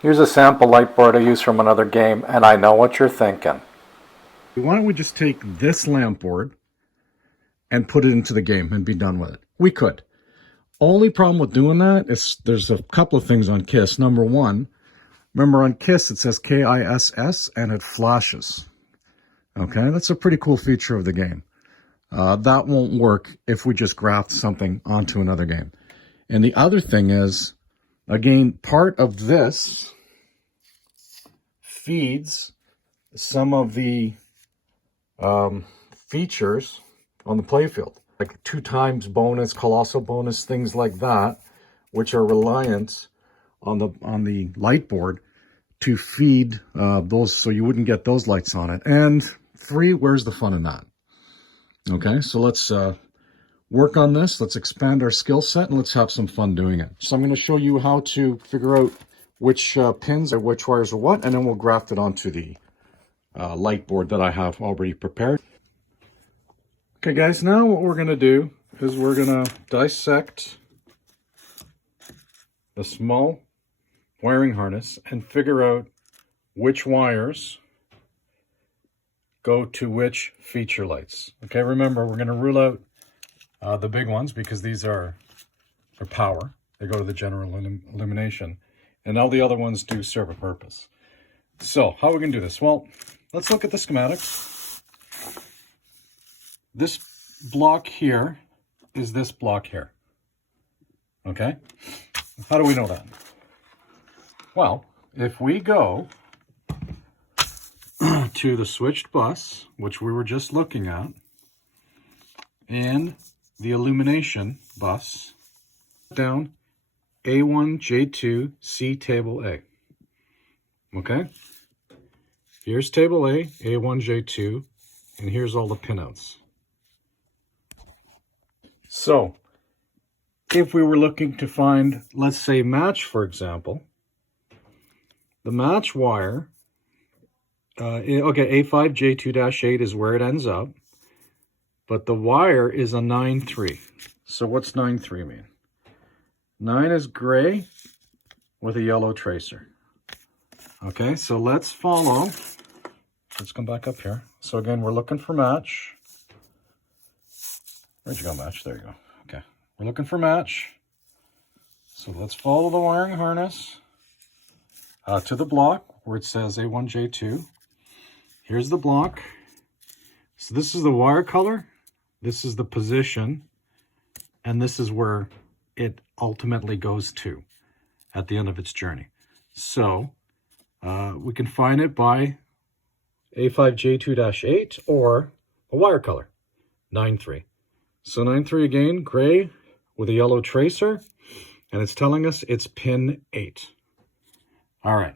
Here's a sample light board I used from another game, and I know what you're thinking. Why don't we just take this lamp board and put it into the game and be done with it? We could. Only problem with doing that is there's a couple of things on Kiss. Number one, remember on Kiss it says KISS and it flashes. Okay, that's a pretty cool feature of the game. That won't work if we just graft something onto another game. And the other thing is, again, part of this feeds some of the features on the playfield, like 2x bonus, colossal bonus, things like that, which are reliant on the light board to feed those, so you wouldn't get those lights on it. And free, where's the fun in that? Okay, so let's work on this. Let's expand our skill set and let's have some fun doing it. So I'm going to show you how to figure out which pins or which wires are what, and then we'll graft it onto the light board that I have already prepared. Okay guys, now what we're going to do is we're going to dissect the small wiring harness and figure out which wires go to which feature lights. Okay, remember we're going to rule out the big ones because these are for power. They go to the general illumination, and all the other ones do serve a purpose. So how are we going to do this? Well, let's look at the schematics. This block here is this block here. Okay, how do we know that? Well, if we go to the switched bus, which we were just looking at, and the illumination bus, down A1, J2, C table A. Okay? Here's table A, A1, J2, and here's all the pinouts. So, if we were looking to find, let's say, match, for example, the match wire, okay, A5, J2-8 is where it ends up, but the wire is a 9-3. So what's 9-3 mean? 9 is gray with a yellow tracer. Okay, so let's follow. Let's come back up here. So again, we're looking for match. Where'd you go, match? There you go. Okay, we're looking for match. So let's follow the wiring harness to the block where it says A1, J2. Here's the block. So this is the wire color. This is the position. And this is where it ultimately goes to at the end of its journey. So we can find it by A5J2-8 or a wire color, 9-3. So 9-3 again, gray with a yellow tracer, and it's telling us it's pin 8. All right.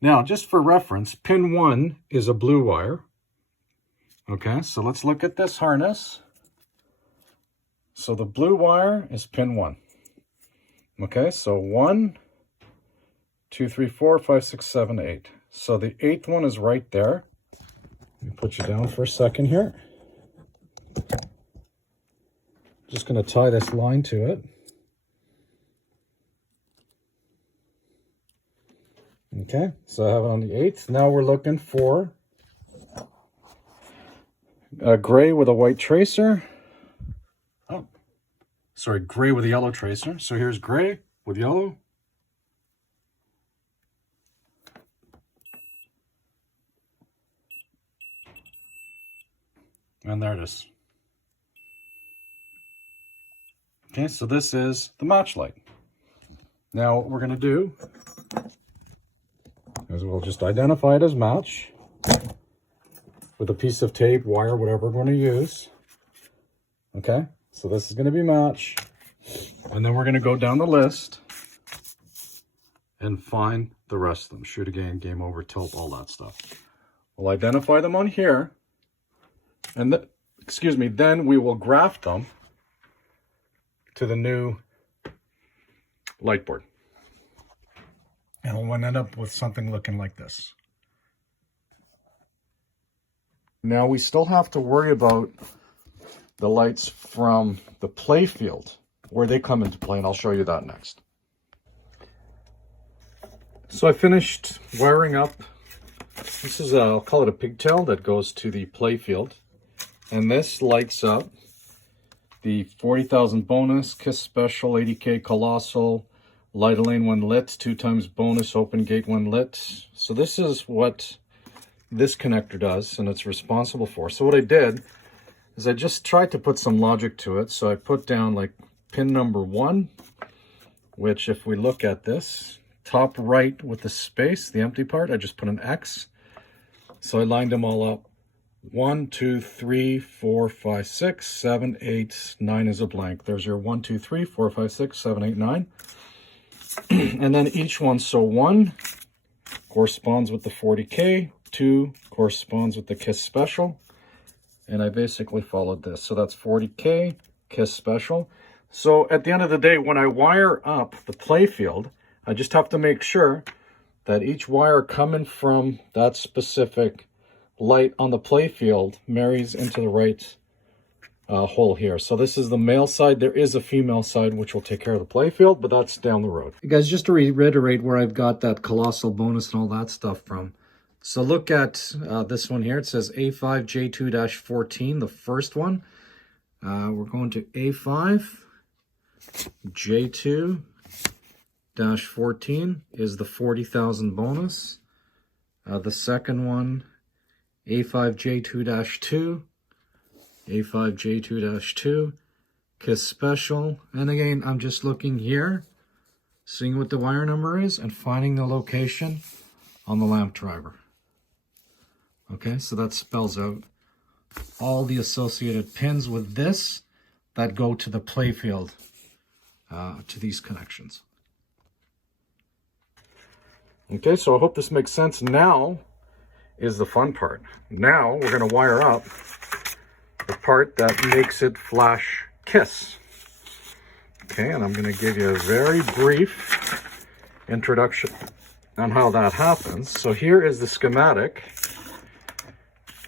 Now, just for reference, pin 1 is a blue wire. Okay, so let's look at this harness. So the blue wire is pin 1. Okay, so 1, 2, 3, 4, 5, 6, 7, 8. So the 8th one is right there. Let me put you down for a second here. Just going to tie this line to it. Okay, so I have it on the 8th. Now we're looking for a gray with a white tracer. Oh, sorry, gray with a yellow tracer. So here's gray with yellow. And there it is. Okay, so this is the match light. Now what we're going to do is we'll just identify it as match with a piece of tape, wire, whatever we're going to use. Okay, so this is going to be match. And then we're going to go down the list and find the rest of them. Shoot again, game over, tilt, all that stuff. We'll identify them on here. And then we will graft them to the new light board. And we'll end up with something looking like this. Now we still have to worry about the lights from the play field, where they come into play, and I'll show you that next. So I finished wiring up. This is I'll call it a pigtail that goes to the playfield. And this lights up the 40,000 bonus, Kiss Special, 80K Colossal, Light Lane when lit, 2 times bonus, open gate when lit. So this is what this connector does and it's responsible for. So what I did is I just tried to put some logic to it. So I put down like pin number 1, which if we look at this, top right with the space, the empty part, I just put an X. So I lined them all up. 1, 2, 3, 4, 5, 6, 7, 8, 9 is a blank. There's your 1, 2, 3, 4, 5, 6, 7, 8, 9. And then each one, so 1 corresponds with the 40K, 2 corresponds with the Kiss Special. And I basically followed this. So that's 40K, Kiss Special. So at the end of the day, when I wire up the playfield, I just have to make sure that each wire coming from that specific light on the playfield marries into the right hole here. So this is the male side. There is a female side which will take care of the playfield, but that's down the road. You guys, just to reiterate where I've got that colossal bonus and all that stuff from. So look at this one here. It says A5J2-14, the first one. We're going to A5J2-14 is the 40,000 bonus. The second one, A5J2-2, A5J2-2, Kiss Special. And again, I'm just looking here, seeing what the wire number is, and finding the location on the lamp driver. Okay, so that spells out all the associated pins with this that go to the playfield, to these connections. Okay, so I hope this makes sense. Now is the fun part. Now we're going to wire up the part that makes it flash Kiss. Okay, and I'm going to give you a very brief introduction on how that happens. So here is the schematic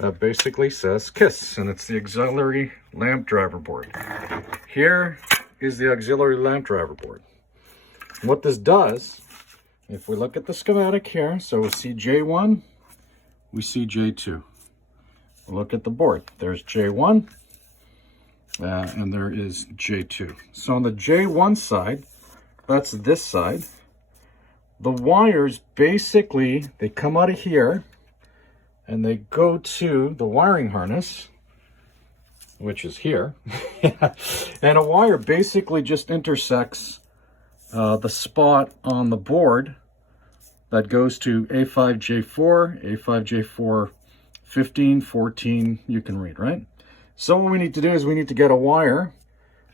that basically says Kiss, and it's the auxiliary lamp driver board. Here is the auxiliary lamp driver board. And what this does, if we look at the schematic here, so we see J1, we see J2. Look at the board. There's J1, and there is J2. So on the J1 side, that's this side, the wires basically, they come out of here, and they go to the wiring harness, which is here. And a wire basically just intersects the spot on the board that goes to A5J4, A5J4, 15, 14, you can read, right? So what we need to do is we need to get a wire,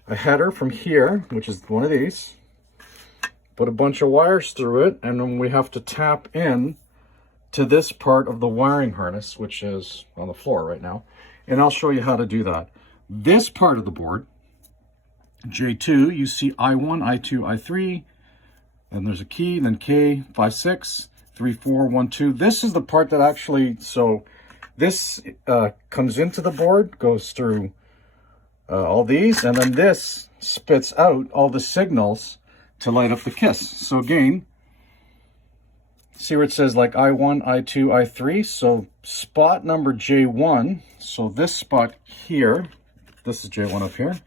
a header from here, which is one of these, put a bunch of wires through it, and then we have to tap in to this part of the wiring harness, which is on the floor right now. And I'll show you how to do that. This part of the board, J2, you see I1, I2, I3, and there's a key, then K, 5, 6, 3, 4, 1, 2. This is the part that actually, so this comes into the board, goes through all these, and then this spits out all the signals to light up the Kiss. So again, see where it says like I1, I2, I3. So spot number J1, so this spot here, this is J1 up here,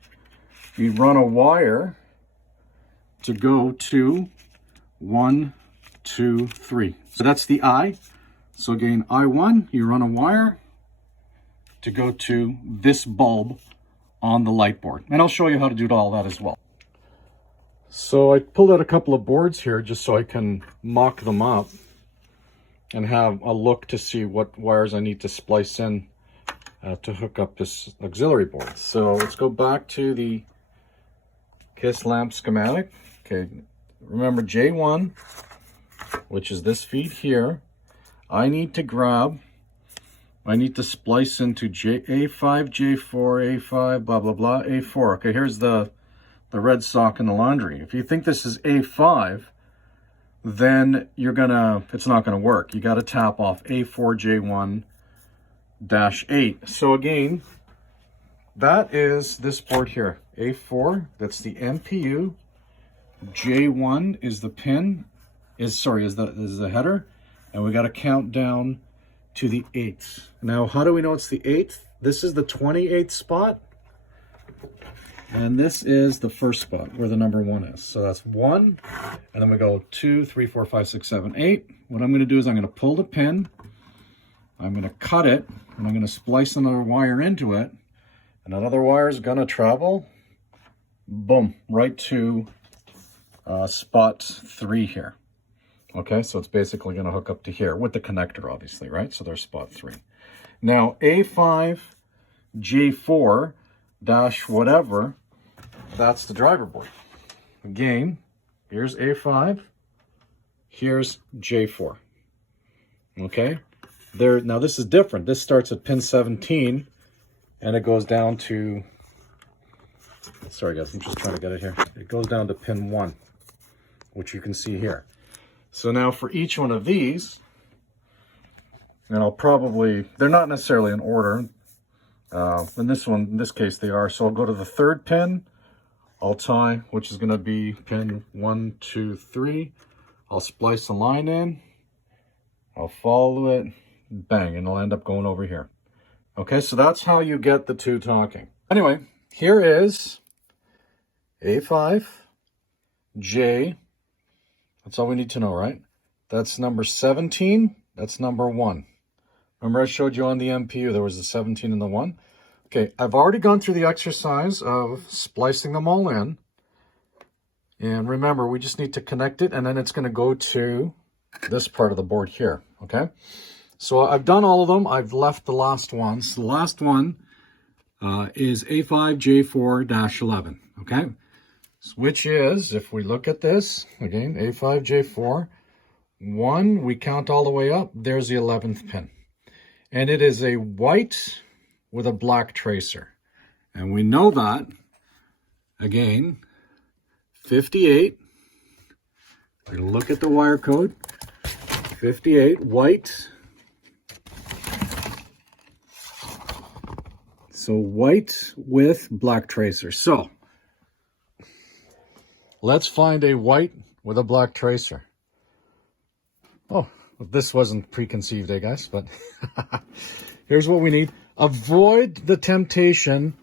you run a wire to go to 1, 2, 3. So that's the I. So again, I1, you run a wire to go to this bulb on the light board. And I'll show you how to do all that as well. So I pulled out a couple of boards here just so I can mock them up and have a look to see what wires I need to splice in to hook up this auxiliary board. So let's go back to the Kiss lamp schematic. Okay, remember J1, which is this feed here. I need to splice into A5, J4, A5, blah, blah, blah, A4. Okay, here's the red sock in the laundry. If you think this is A5, then it's not gonna work. You gotta tap off A4J1-8. So again, that is this board here, A4, that's the MPU. J1 is the pin is the header, and we got to count down to the 8th. Now, how do we know it's the 8th? This is the 28th spot, and this is the first spot where the number 1 is. So that's 1, and then we go 2, 3, 4, 5, 6, 7, 8. What I'm going to do is I'm going to pull the pin, I'm going to cut it, and I'm going to splice another wire into it, and another wire is going to travel, boom, right to spot 3 here. Okay, so it's basically going to hook up to here with the connector, obviously, right? So there's spot 3. Now, A5, J4, dash whatever, that's the driver board. Again, here's A5, here's J4. Okay, now this is different. This starts at pin 17, and it goes down to, sorry guys, I'm just trying to get it here. It goes down to pin 1, which you can see here. So now for each one of these, and they're not necessarily in order. In this case they are. So I'll go to the 3rd pin, I'll tie, which is going to be pin 1, 2, 3. I'll splice a line in, I'll follow it, bang, and it'll end up going over here. Okay, so that's how you get the 2 talking. Anyway, here is A5, J. That's all we need to know, right? That's number 17. That's number 1. Remember I showed you on the MPU there was the 17 and the 1? Okay, I've already gone through the exercise of splicing them all in. And remember, we just need to connect it, and then it's going to go to this part of the board here, okay? So I've done all of them. I've left the last one. So the last one is A5J4-11, okay? Which is, if we look at this, again, A5J4, 1, we count all the way up, there's the 11th pin. And it is a white with a black tracer. And we know that, again, 58, we're going to look at the wire code, 58, white. So white with black tracer. So let's find a white with a black tracer. Oh, this wasn't preconceived, guys? But here's what we need. Avoid the temptation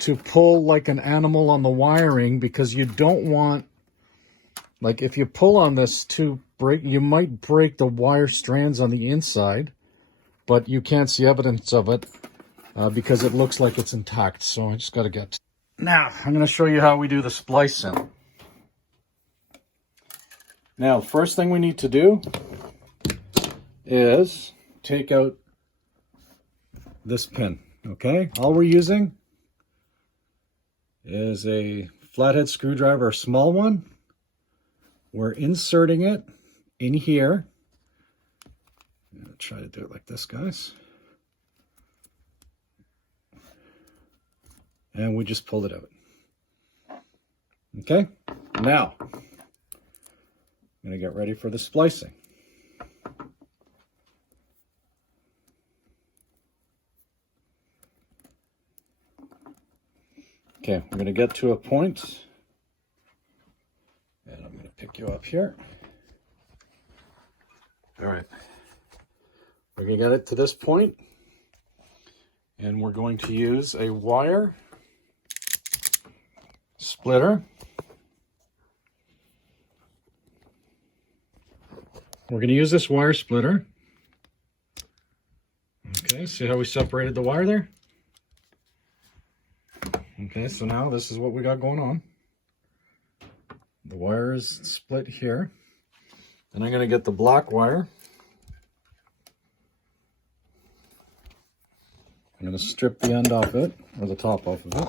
to pull like an animal on the wiring, because you don't want, like if you pull on this to break, you might break the wire strands on the inside, but you can't see evidence of it because it looks like it's intact. So I just got to get... Now, I'm going to show you how we do the splicing. Now, the first thing we need to do is take out this pin, okay? All we're using is a flathead screwdriver, a small one. We're inserting it in here. I'm gonna try to do it like this, guys. And we just pulled it out. Okay, now I'm gonna get ready for the splicing. Okay, we're going to get to a point, and I'm going to pick you up here. All right, we're going to get it to this point, and we're going to use a wire splitter. We're going to use this wire splitter. Okay, see how we separated the wire there? Okay, so now this is what we got going on. The wire is split here. And I'm going to get the black wire. I'm going to strip the end off it, or the top off of it.